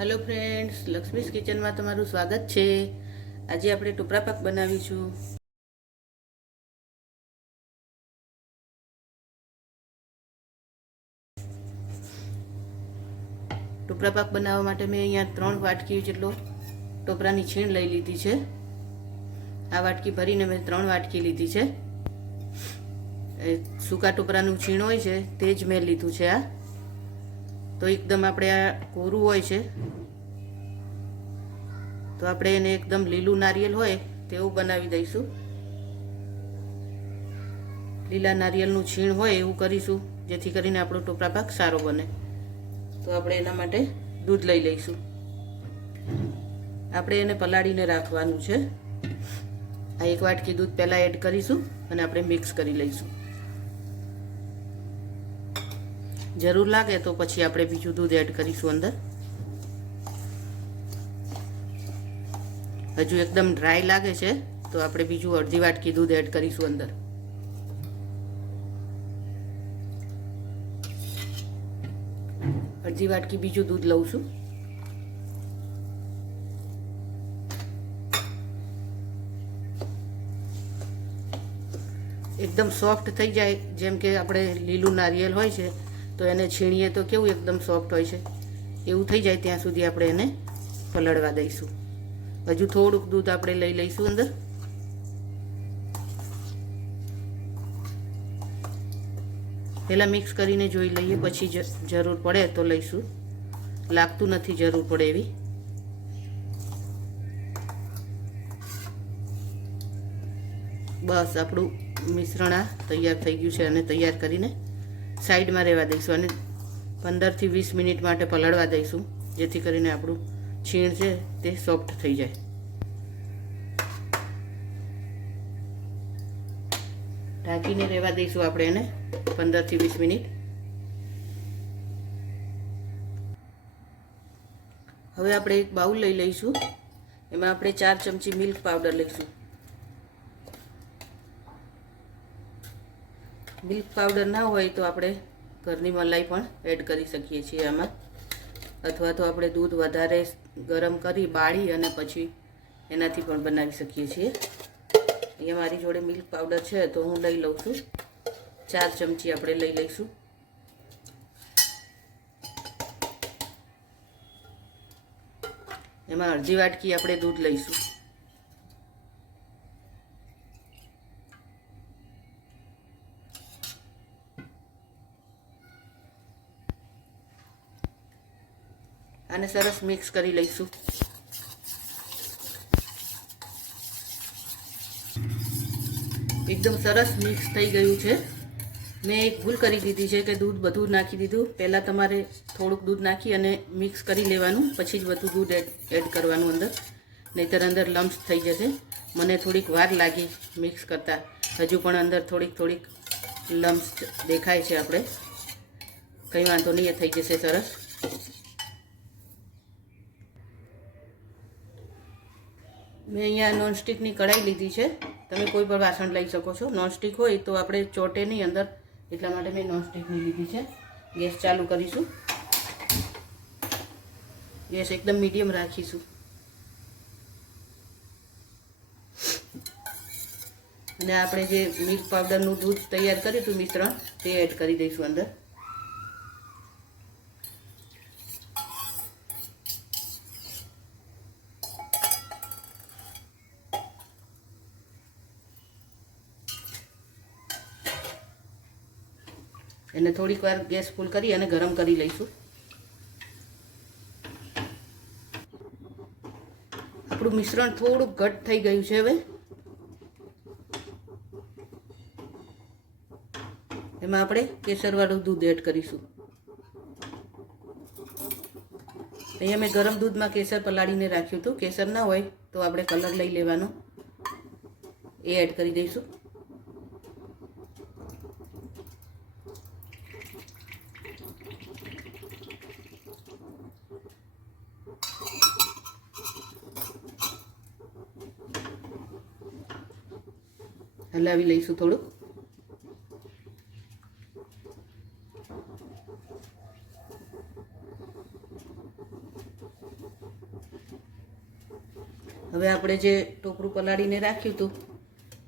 Hello friends, Lakshmi's kitchen में तमारू स्वागत है। आज आप टोपरा पाक बनावीशुं। टोपरा पाक बनावा माटे मैं अहींया 3 वाटकी जेटलो टोपरानी छीण लई लीधी छे। आ वाटकी भरीने मैं 3 वाटकी लीधी छे। सूका टोपरानुं छीण होय छे ते ज मैं लीधुं छे। आ तो एकदम आपणे आ कोरुं होय छे तो આપણે એને એકદમ લીલું નારિયેલ હોય તેવું બનાવી દઈશું। લીલા નારિયેળનું છીણ હોય એવું કરીશું જેથી કરીને આપણો ટોપરા પાક સારો બને। તો આપણે એના માટે દૂધ લઈ લઈશું। આપણે એને પલાળીને રાખવાનું છે। આ એક વાટકી દૂધ પહેલા એડ કરીશું અને આપણે મિક્સ કરી લઈશું। જરૂર લાગે તો પછી આપણે બીજું દૂધ એડ કરીશું અંદર। हजू एकदम ड्राय लागे छे तो आपणे बीजू अर्धी वाटकी दूध एड करीशुं अंदर। अर्धी वाटकी बीजू दूध लઉં છું। एकदम सॉफ्ट थई जाए जेम के आपणे लीलू नारिયેल होय छे तो एने छीणीए तो केवुं एकदम सॉफ्ट होय छे एवुं थई जाए त्यां सुधी आपणे एने पलळवा दईशुं। हजू थोड़ुंक दूध आपणे लई लईशुं अंदर। पहला मिक्स करीने जोई लईए पछी जरूर पड़े तो लईशुं। लागतुं नथी जरूर पड़े एवी। बस आपणुं मिश्रण आ तैयार थई गयुं छे अने तैयार करीने साइड में रहेवा दईशुं अने 15 થી 20 मिनिट माटे पलळवा दईशुं जेथी करीने आपणुं छीण छे ते सॉफ्ट थई जाए। ढांकीने रहेवा दईशुं आपणे एने 15 થી 20 मिनिट। हवे आपणे एक बाउल लई लईशुं। एमां आपणे 4 चमची मिल्क पाउडर लईशुं। मिल्क पाउडर ना होय तो आपणे घरनी मलाई पण एड करी सकीए छीए आमां, अथवा तो आपणे दूध वधारे गरम करी बाળી અને પછી એનાથી પણ બનાવી શકીએ છીએ। અહીંયા મારી જોડે મિલ્ક પાવડર છે તો હું લઈ લઉં છું। 4 ચમચી આપણે લઈ લઈશું। એમાં અડધી વાટકી આપણે દૂધ લઈશું। आने सरस मिक्स करी लईशुं। एकदम सरस मिक्स थई गयुं छे। मैं एक भूल करी दीधी छे कि दूध बधुं नाखी दीधुं। पहला तमारे थोड़ुंक दूध नाखी अने मिक्स करी लेवानुं, पछी ज बधुं दूध एड करवानुं अंदर, नहींतर अंदर लम्स थई जशे। मने थोड़ीक वार लागी मिक्स करता, हजू पण अंदर थोड़ीक लम्स देखाय छे। आपणे कंई वांधो नहीं, थई जशे सरस। मैं अहींया नॉनस्टिकनी कढ़ाई लीधी है। तमे कोई पण वासण लई सको छो। नॉनस्टिक होय तो आपणे ચોટે नहीं अंदर, એટલા માટે मैं नॉनस्टिकनी लीधी है। गैस चालू करीशुं। गैस एकदम मीडियम राखीशुं अने आपणे जे मिल्क पाउडरनुं दूध तैयार कर्युं हतुं मिश्रण ते एड करी दईशुं अंदर। એને થોડીક વાર ગેસ ફૂલ કરી અને ગરમ કરી લઈશું। આપણું મિશ્રણ થોડું ઘટ થઈ ગયું છે। હવે એમાં આપણે કેસરવાળું દૂધ એડ કરીશું। અહીંયા મેં ગરમ દૂધમાં કેસર પલાળીને રાખ્યું હતું। કેસર ના હોય તો આપણે કલર લઈ લેવાનો, એ એડ કરી દઈશું। हलावी लईशुं थोड़ुं। હવે આપણે જે ટોપરું પલાળીને રાખ્યું હતું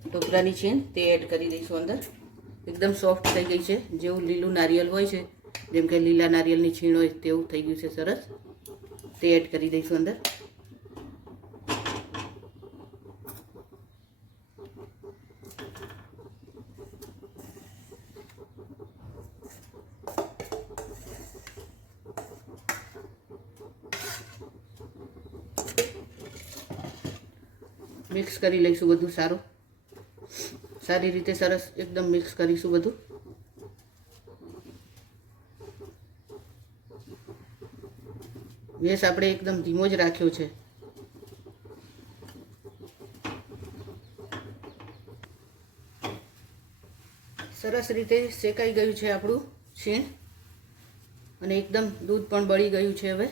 ટોપરાની છીણ તે એડ કરી દઈશું અંદર. એકદમ સોફ્ટ થઈ ગઈ છે, જેવું લીલું નારિયેલ હોય છે, જેમ કે લીલા નારિયેલની છીણ હોય તેવું થઈ ગયું છે સરસ. તે એડ કરી દઈશું અંદર. મિક્સ કરી લઈશું બધું સારી રીતે સરસ એકદમ મિક્સ કરીશું બધું. ગેસ આપણે એકદમ ધીમો જ રાખ્યો છે. સરસ રીતે શેકાઈ ગયું છે આપણું છીણ અને એકદમ દૂધ પણ બળી ગયું છે. હવે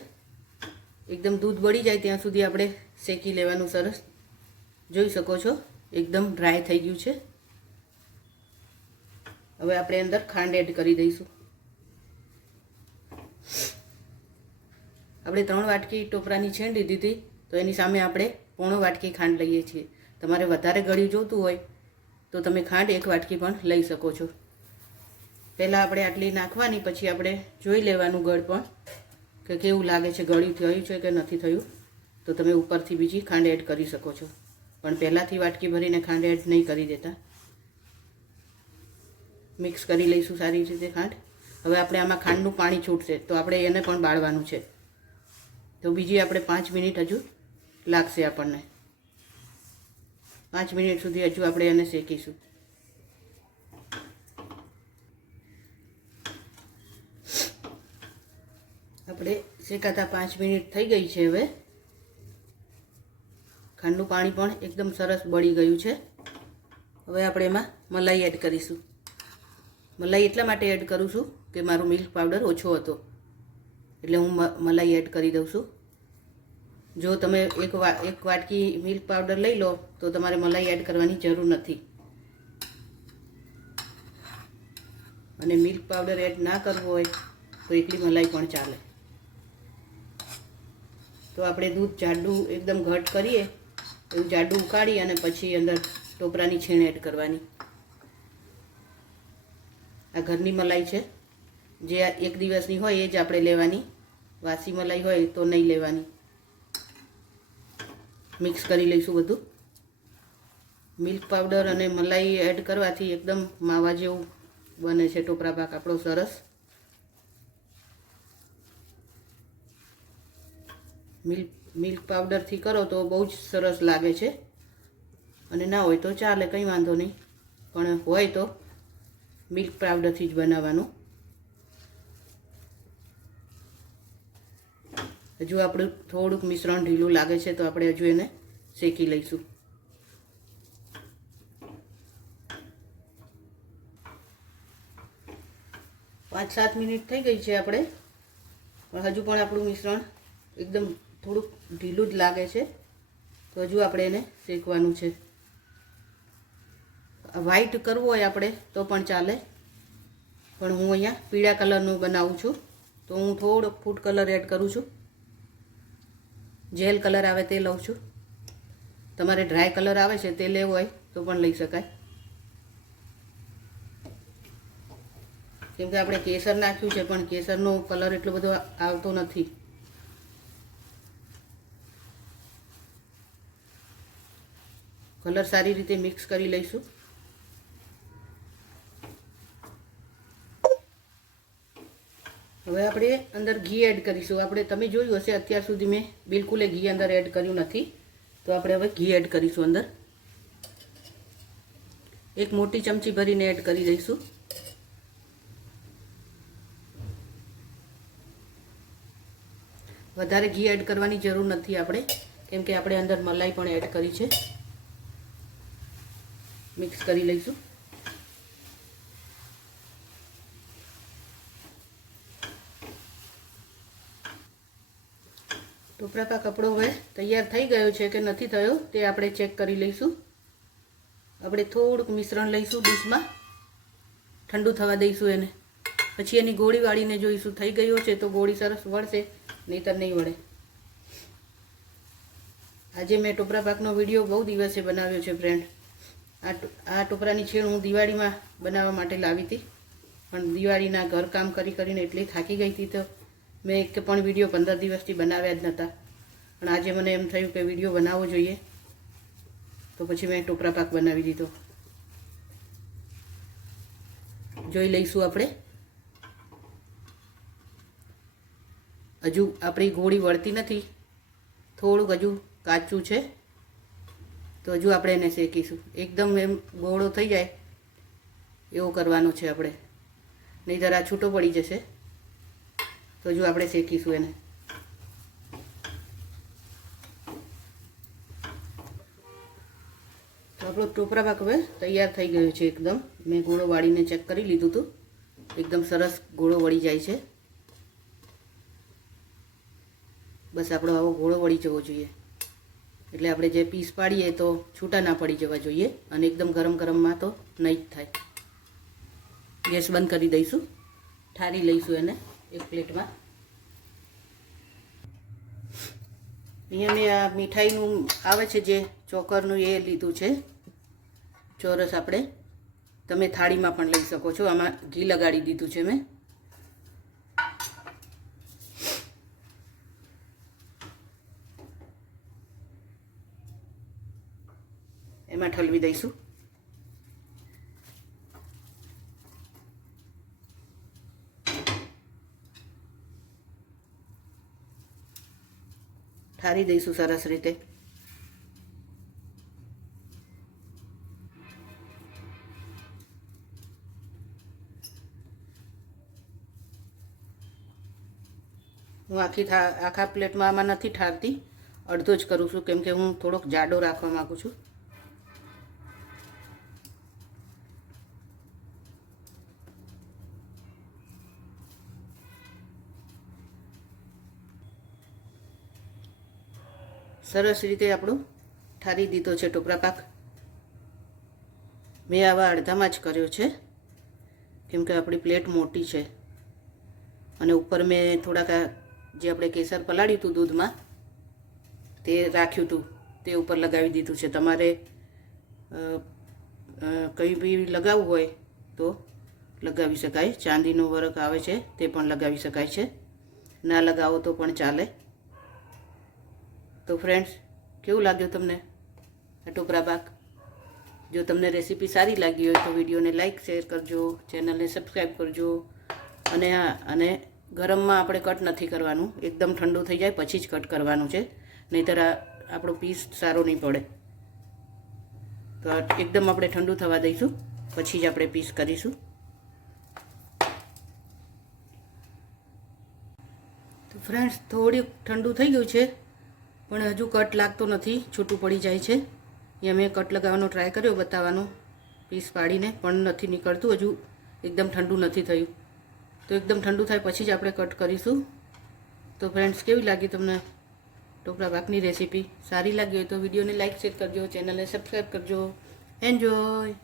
એકદમ દૂધ બળી જાય ત્યાં સુધી આપણે શેકી લેવાનું. સરસ જોઈ શકો છો એકદમ ડ્રાય થઈ ગયું છે. હવે આપણે અંદર ખાંડ એડ કરી દઈશું. આપણે 3 વાટકી ટોપરાની છીણ લીધી હતી, તો એની સામે આપણે 1.5 વાટકી ખાંડ લઈએ છીએ. તમારે વધારે ગળ્યું જોતું હોય તો તમે ખાંડ 1 વાટકી પણ લઈ શકો છો. પહેલાં આપણે આટલી નાખવાની, પછી આપણે જોઈ લેવાનું ગળ પણ કે કેવું લાગે છે, ગળ્યું થયું છે કે નથી થયું. તો તમે ઉપરથી બીજી ખાંડ એડ કરી શકો છો, પણ પહેલાંથી વાટકી ભરીને ખાંડ એડ નહીં કરી દેતા. મિક્સ કરી લઈશું સારી રીતે ખાંડ. હવે આપણે આમાં ખાંડનું પાણી છૂટશે તો આપણે એને પણ બાળવાનું છે. તો બીજી આપણે 5 મિનિટ હજુ લાગશે આપણને. 5 મિનિટ સુધી હજુ આપણે એને શેકીશું. આપણે શેકાતા 5 મિનિટ થઈ ગઈ છે. હવે ખાંડનું પાણી પણ એકદમ સરસ બળી ગયું છે. હવે આપણે એમાં મલાઈ એડ કરીશું. મલાઈ એટલા માટે એડ કરું છું કે મારો મિલ્ક પાવડર ઓછો હતો, એટલે હું મલાઈ એડ કરી દઉં છું. જો તમે એક વાટકી મિલ્ક પાવડર લઈ લો તો તમારે મલાઈ એડ કરવાની જરૂર નથી. અને મિલ્ક પાવડર એડ ના કરવો હોય તો એકલી મલાઈ પણ ચાલે. તો આપણે દૂધ જાડું એકદમ ઘટ કરીએ એવું જાડું ઉકાળી અને પછી અંદર ટોપરાની છીણ એડ કરવાની. આ ઘરની મલાઈ છે, જે 1 દિવસની હોય એ જ આપણે લેવાની. વાસી મલાઈ હોય તો નહીં લેવાની. મિક્સ કરી લઈશું બધું. મિલ્ક પાવડર અને મલાઈ એડ કરવાથી એકદમ માવા જેવું બને છે ટોપરા પાક આપણો સરસ. મિલ્ક પાવડરથી કરો તો બહુ જ સરસ લાગે છે, અને ના હોય તો ચાલે, કંઈ વાંધો નહીં. પણ હોય તો મિલ્ક પાવડરથી જ બનાવવાનું. હજુ આપણું થોડુંક મિશ્રણ ઢીલું લાગે છે તો આપણે હજુ એને શેકી લઈશું. પાંચ 7 મિનિટ થઈ ગઈ છે આપણે, પણ હજુ પણ આપણું મિશ્રણ એકદમ થોડુંક ઢીલું જ લાગે છે, તો હજુ આપણે એને શેકવાનું છે. વ્હાઈટ કરવું હોય આપણે તો પણ ચાલે, પણ હું અહીંયા પીળા કલરનું બનાવું છું, તો હું થોડોક ફૂડ કલર એડ કરું છું. જેલ કલર આવે તે લઉં છું. તમારે ડ્રાય કલર આવે છે તે લેવો હોય તો પણ લઈ શકાય. કેમ કે આપણે કેસર નાખ્યું છે, પણ કેસરનો કલર એટલો બધો આવતો નથી. કલર સારી રીતે મિક્સ કરી લઈશું. હવે આપણે અંદર ઘી એડ કરીશું. આપણે તમે જોયું હશે અત્યાર સુધી મેં બિલકુલ ઘી અંદર એડ કર્યું નથી, તો આપણે હવે ઘી એડ કરીશું અંદર. 1 મોટી ચમચી ભરીને એડ કરી દઈશું. વધારે ઘી એડ કરવાની જરૂર નથી આપણે, કેમ કે આપણે અંદર મલાઈ પણ એડ કરી છે. મિક્સ કરી લઈશું. ટોપરા પાક આપણો હવે તૈયાર થઈ ગયો છે કે નથી થયો તે આપણે ચેક કરી લઈશું. આપણે થોડુંક મિશ્રણ લઈશું ડીશમાં, ઠંડુ થવા દઈશું એને, પછી એની ગોળી વાળીને જોઈશું. થઈ ગયો છે તો ગોળી સરસ વળશે, નહીંતર નહીં વળે. આજે મેં ટોપરા પાકનો વિડીયો બહુ દિવસે બનાવ્યો છે ફ્રેન્ડ. આ ટોપરાની છીણ હું દિવાળીમાં બનાવવા માટે લાવી હતી, પણ દિવાળીના ઘરકામ કરી કરીને એટલી થાકી ગઈ હતી તો મેં એક પણ વિડીયો 15 દિવસથી બનાવ્યા જ નહોતા. પણ આજે મને એમ થયું કે વિડીયો બનાવવો જોઈએ, તો પછી મેં ટોપરા પાક બનાવી દીધો. જોઈ લઈશું આપણે. હજુ આપણી ગોળી વળતી નથી, થોડુંક હજુ કાચું છે, તો હજુ આપણે એને શેકીશું. એકદમ એમ ગોળો થઈ જાય એવો કરવાનો છે આપણે, નહીંતર આ છૂટો પડી જશે. તો હજુ આપણે શેકીશું એને. તો આપણો ટોપરા પાક હવે તૈયાર થઈ ગયો છે એકદમ. મેં ગોળો વાળીને ચેક કરી લીધું હતું, એકદમ સરસ ગોળો વળી જાય છે. બસ આપણો આવો ગોળો વળી જવો જોઈએ, એટલે આપણે જે પીસ પાડીએ તો છૂટા ના પડી જવા જોઈએ, અને એકદમ ગરમ ગરમમાં તો નહીં જ થાય. ગેસ બંધ કરી દઈશું, ઠારી લઈશું એને એક પ્લેટમાં. અહીંયા મેં આ મીઠાઈનું આવે છે જે ચોકરનું, એ લીધું છે ચોરસ. આપણે તમે થાળીમાં પણ લઈ શકો છો. આમાં ઘી લગાડી દીધું છે મેં. એમાં ઠલવી દઈશું. ઠારી દઈશું સરસ રીતે. હું આખા પ્લેટમાં આમાં નથી ઠારતી, અડધો જ કરું છું, કેમ કે હું થોડોક જાડો રાખવા માગું છું. સરસ રીતે આપણું ઠારી દીધો છે ટોપરા પાક. મેં આવા અડધામાં જ કર્યો છે, કેમ કે આપણી પ્લેટ મોટી છે. અને ઉપર મેં થોડાક જે આપણે કેસર પલાળ્યું હતું દૂધમાં, તે રાખ્યું હતું, તે ઉપર લગાવી દીધું છે. તમારે કંઈ બી લગાવવું હોય તો લગાવી શકાય. ચાંદીનો વરખ આવે છે તે પણ લગાવી શકાય છે, ના લગાવો તો પણ ચાલે. તો ફ્રેન્ડ્સ, કેવું લાગ્યું તમને આ ટોપરા પાક? જો તમને રેસીપી સારી લાગી હોય તો વિડીયોને લાઇક શેર કરજો, ચેનલને સબસ્ક્રાઈબ કરજો. અને ગરમમાં આપણે કટ નથી કરવાનું, એકદમ ઠંડુ થઈ જાય પછી જ કટ કરવાનું છે, નહીંતર આપણો પીસ સારો નહીં પડે. તો એકદમ આપણે ઠંડુ થવા દઈશું, પછી જ આપણે પીસ કરીશું. તો ફ્રેન્ડ્સ, થોડુંક ઠંડુ થઈ ગયું છે, પણ હજુ કટ લાગતો નથી, છૂટું પડી જાય છે. અહીંયા મેં કટ લગાવવાનો ટ્રાય કર્યો બતાવવાનો, પીસ પાડીને, પણ નથી નીકળતું. હજુ એકદમ ઠંડુ નથી થયું. તો એકદમ ઠંડુ થાય પછી જ આપણે કટ કરીશું. તો ફ્રેન્ડ્સ, કેવી લાગી તમને ટોપરા પાકની રેસીપી? સારી લાગી હોય તો વિડીયોને લાઇક શેર કરજો, ચેનલને સબસ્ક્રાઈબ કરજો. એન્જોય.